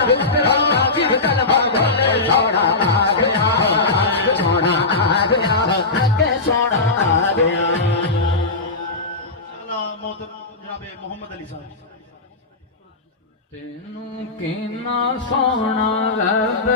सोना आ गया, सोना आ गया, के सोना आ गया। मोहम्मद अली साहब तेनू किन्ना सोना रब